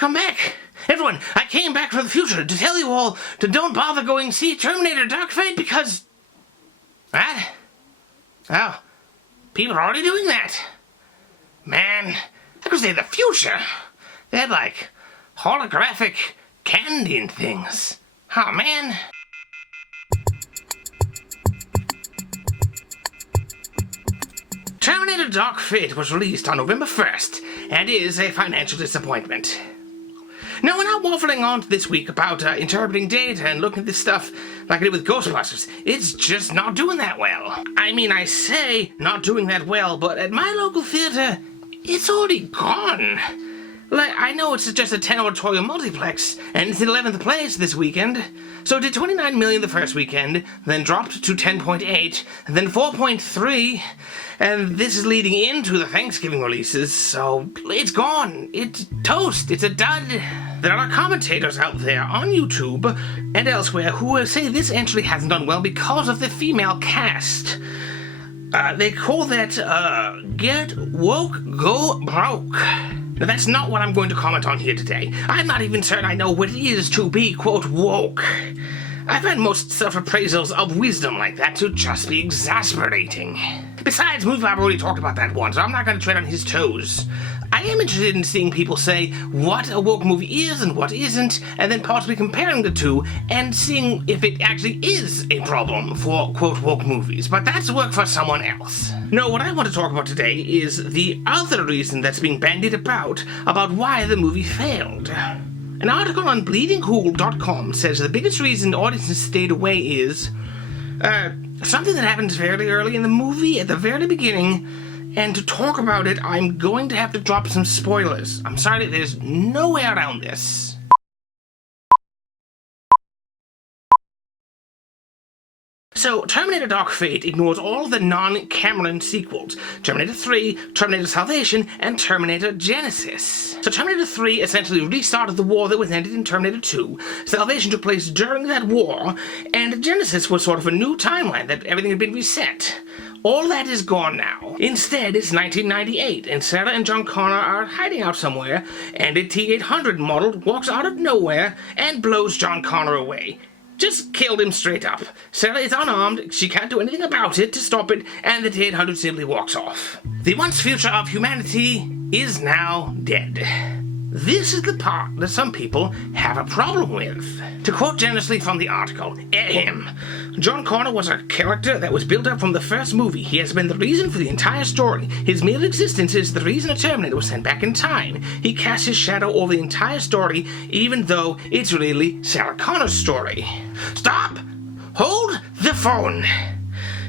Welcome back. Everyone, I came back from the future to tell you all to don't bother going see Terminator Dark Fate because... What? Oh, people are already doing that. Man, that was in the future. They had, like, holographic candy and things. Oh, man. Terminator Dark Fate was released on November 1st, and is a financial disappointment. Now, we're not waffling on this week about interpreting data and looking at this stuff like I did with Ghostbusters. It's just not doing that well. I mean, I say not doing that well, but at my local theater, it's already gone. Like, I know it's just a 10-auditorium multiplex, and it's in 11th place this weekend. So it did 29 million the first weekend, then dropped to 10.8, and then 4.3, and this is leading into the Thanksgiving releases, so it's gone. It's toast. It's a dud. There are commentators out there on YouTube and elsewhere who say this entry hasn't done well because of the female cast. They call that, get woke, go broke. Now, that's not what I'm going to comment on here today. I'm not even certain I know what it is to be, quote, woke. I find most self-appraisals of wisdom like that to just be exasperating. Besides, Moonbob already talked about that one, so I'm not going to tread on his toes. I am interested in seeing people say what a woke movie is and what isn't, and then possibly comparing the two and seeing if it actually is a problem for, quote, woke movies. But that's work for someone else. No, what I want to talk about today is the other reason that's being bandied about why the movie failed. An article on bleedingcool.com says the biggest reason audiences stayed away is something that happens fairly early in the movie, at the very beginning, and to talk about it, I'm going to have to drop some spoilers. I'm sorry, there's no way around this. So, Terminator Dark Fate ignores all the non-Cameron sequels, Terminator 3, Terminator Salvation, and Terminator Genesis. So Terminator 3 essentially restarted the war that was ended in Terminator 2, Salvation took place during that war, and Genesis was sort of a new timeline that everything had been reset. All that is gone now. Instead, it's 1998, and Sarah and John Connor are hiding out somewhere, and a T-800 model walks out of nowhere and blows John Connor away. Just killed him straight up. Sarah is unarmed, she can't do anything about it to stop it, and the T-800 simply walks off. The once future of humanity is now dead. This is the part that some people have a problem with. To quote generously from the article, ahem, John Connor was a character that was built up from the first movie. He has been the reason for the entire story. His mere existence is the reason a Terminator was sent back in time. He casts his shadow over the entire story, even though it's really Sarah Connor's story. Stop! Hold the phone!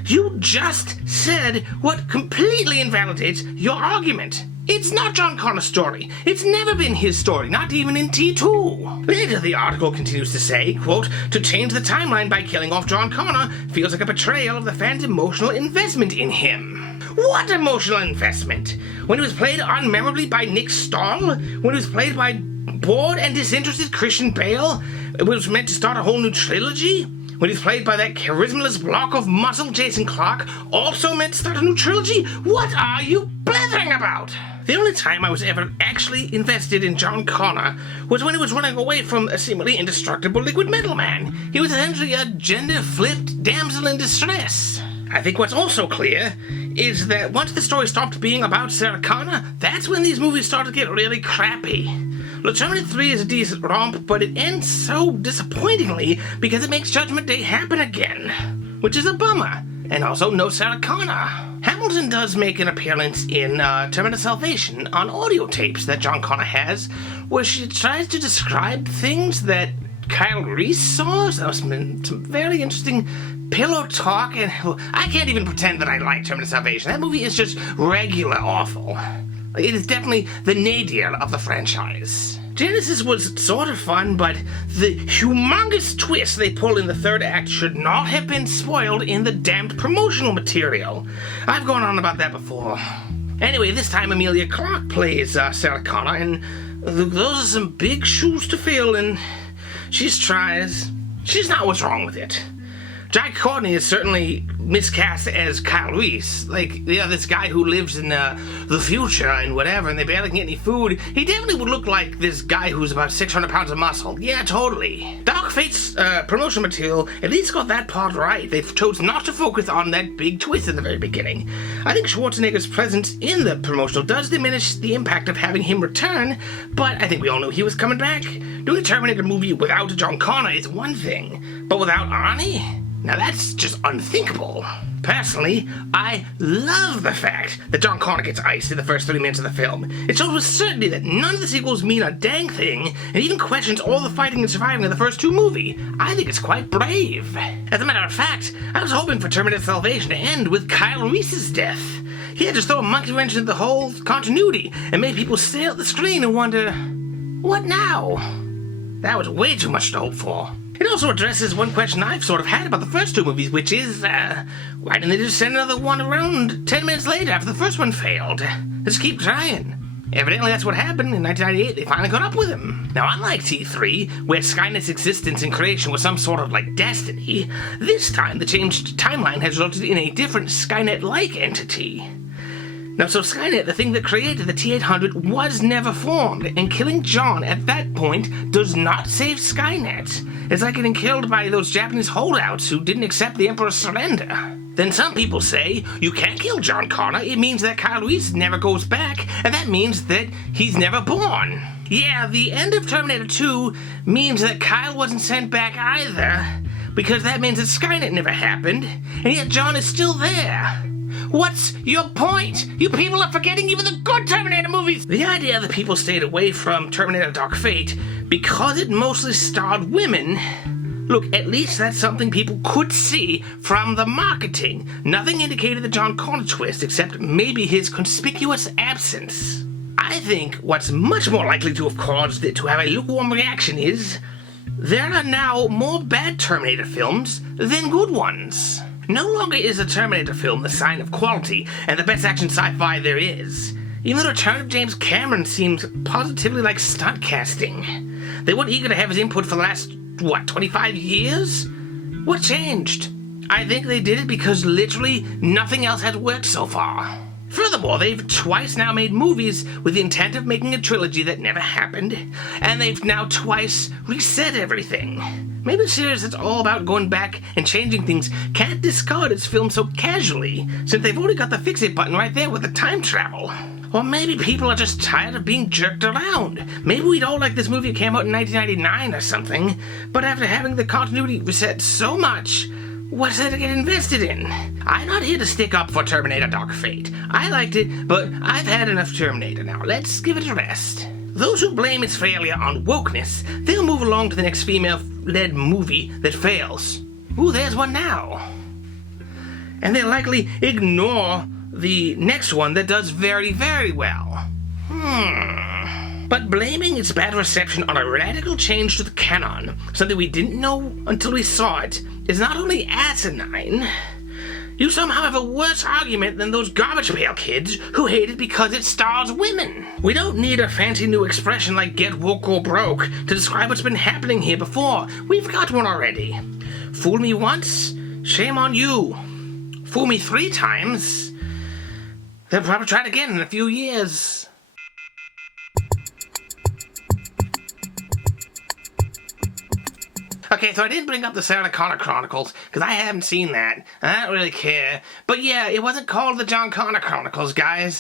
You just said what completely invalidates your argument. It's not John Connor's story. It's never been his story, not even in T2. Later, the article continues to say, quote, to change the timeline by killing off John Connor feels like a betrayal of the fans' emotional investment in him. What emotional investment? When he was played unmemorably by Nick Stahl? When he was played by bored and disinterested Christian Bale? It was meant to start a whole new trilogy? When he's played by that charismaless block of muscle Jason Clarke, also meant to start a new trilogy? What are you blathering about? The only time I was ever actually invested in John Connor was when he was running away from a seemingly indestructible liquid metal man. He was essentially a gender-flipped damsel in distress. I think what's also clear is that once the story stopped being about Sarah Connor, that's when these movies started to get really crappy. Look, Terminator 3 is a decent romp, but it ends so disappointingly because it makes Judgment Day happen again, which is a bummer. And also no Sarah Connor. Hamilton does make an appearance in Terminator Salvation on audio tapes that John Connor has, where she tries to describe things that Kyle Reese saw. So there's been some very interesting pillow talk, and I can't even pretend that I like Terminator Salvation. That movie is just regular awful. It is definitely the nadir of the franchise. Genesis was sort of fun, but the humongous twist they pulled in the third act should not have been spoiled in the damned promotional material. I've gone on about that before. Anyway, this time Emilia Clarke plays Sarah Connor, and those are some big shoes to fill, and she tries. She's not what's wrong with it. Jack Courtney is certainly miscast as Kyle Reese. Like, yeah, this guy who lives in the future and whatever, and they barely can get any food. He definitely would look like this guy who's about 600 pounds of muscle. Yeah, totally. Dark Fate's promotional material at least got that part right. They've chosen not to focus on that big twist at the very beginning. I think Schwarzenegger's presence in the promotional does diminish the impact of having him return, but I think we all knew he was coming back. Doing a Terminator movie without John Connor is one thing, but without Arnie? Now that's just unthinkable. Personally, I love the fact that John Connor gets iced in the first 30 minutes of the film. It shows with certainty that none of the sequels mean a dang thing, and even questions all the fighting and surviving of the first two movies. I think it's quite brave. As a matter of fact, I was hoping for Terminator Salvation to end with Kyle Reese's death. He had just throw a monkey wrench into the whole continuity, and make people stare at the screen and wonder, what now? That was way too much to hope for. It also addresses one question I've sort of had about the first two movies, which is, why didn't they just send another one around 10 minutes later after the first one failed? Just keep trying. Evidently that's what happened. In 1998, they finally caught up with him. Now, unlike T3, where Skynet's existence and creation was some sort of, destiny, this time the changed timeline has resulted in a different Skynet-like entity. Now, so Skynet, the thing that created the T-800, was never formed, and killing John at that point does not save Skynet. It's like getting killed by those Japanese holdouts who didn't accept the Emperor's surrender. Then some people say, you can't kill John Connor, it means that Kyle Reese never goes back, and that means that he's never born. Yeah, the end of Terminator 2 means that Kyle wasn't sent back either, because that means that Skynet never happened, and yet John is still there. What's your point? You people are forgetting even the good Terminator movies! The idea that people stayed away from Terminator Dark Fate because it mostly starred women, look, at least that's something people could see from the marketing. Nothing indicated the John Connor twist except maybe his conspicuous absence. I think what's much more likely to have caused it to have a lukewarm reaction is there are now more bad Terminator films than good ones. No longer is a Terminator film the sign of quality and the best action sci-fi there is. Even the return of James Cameron seems positively like stunt casting. They weren't eager to have his input for the last, 25 years? What changed? I think they did it because literally nothing else has worked so far. Furthermore, they've twice now made movies with the intent of making a trilogy that never happened, and they've now twice reset everything. Maybe a series that's all about going back and changing things can't discard its film so casually, since they've already got the fix-it button right there with the time travel. Or maybe people are just tired of being jerked around. Maybe we'd all like this movie that came out in 1999 or something, but after having the continuity reset so much, what's there to get invested in? I'm not here to stick up for Terminator Dark Fate. I liked it, but I've had enough Terminator now. Let's give it a rest. Those who blame its failure on wokeness, they'll move along to the next female-led movie that fails. Ooh, there's one now. And they'll likely ignore the next one that does very, very well. But blaming its bad reception on a radical change to the canon, something we didn't know until we saw it, is not only asinine, you somehow have a worse argument than those garbage pail kids who hate it because it stars women. We don't need a fancy new expression like get woke or broke to describe what's been happening here before. We've got one already. Fool me once, shame on you. Fool me 3 times, they'll probably try it again in a few years. Okay, so I didn't bring up the Sarah Connor Chronicles, because I haven't seen that, and I don't really care. But yeah, it wasn't called the John Connor Chronicles, guys.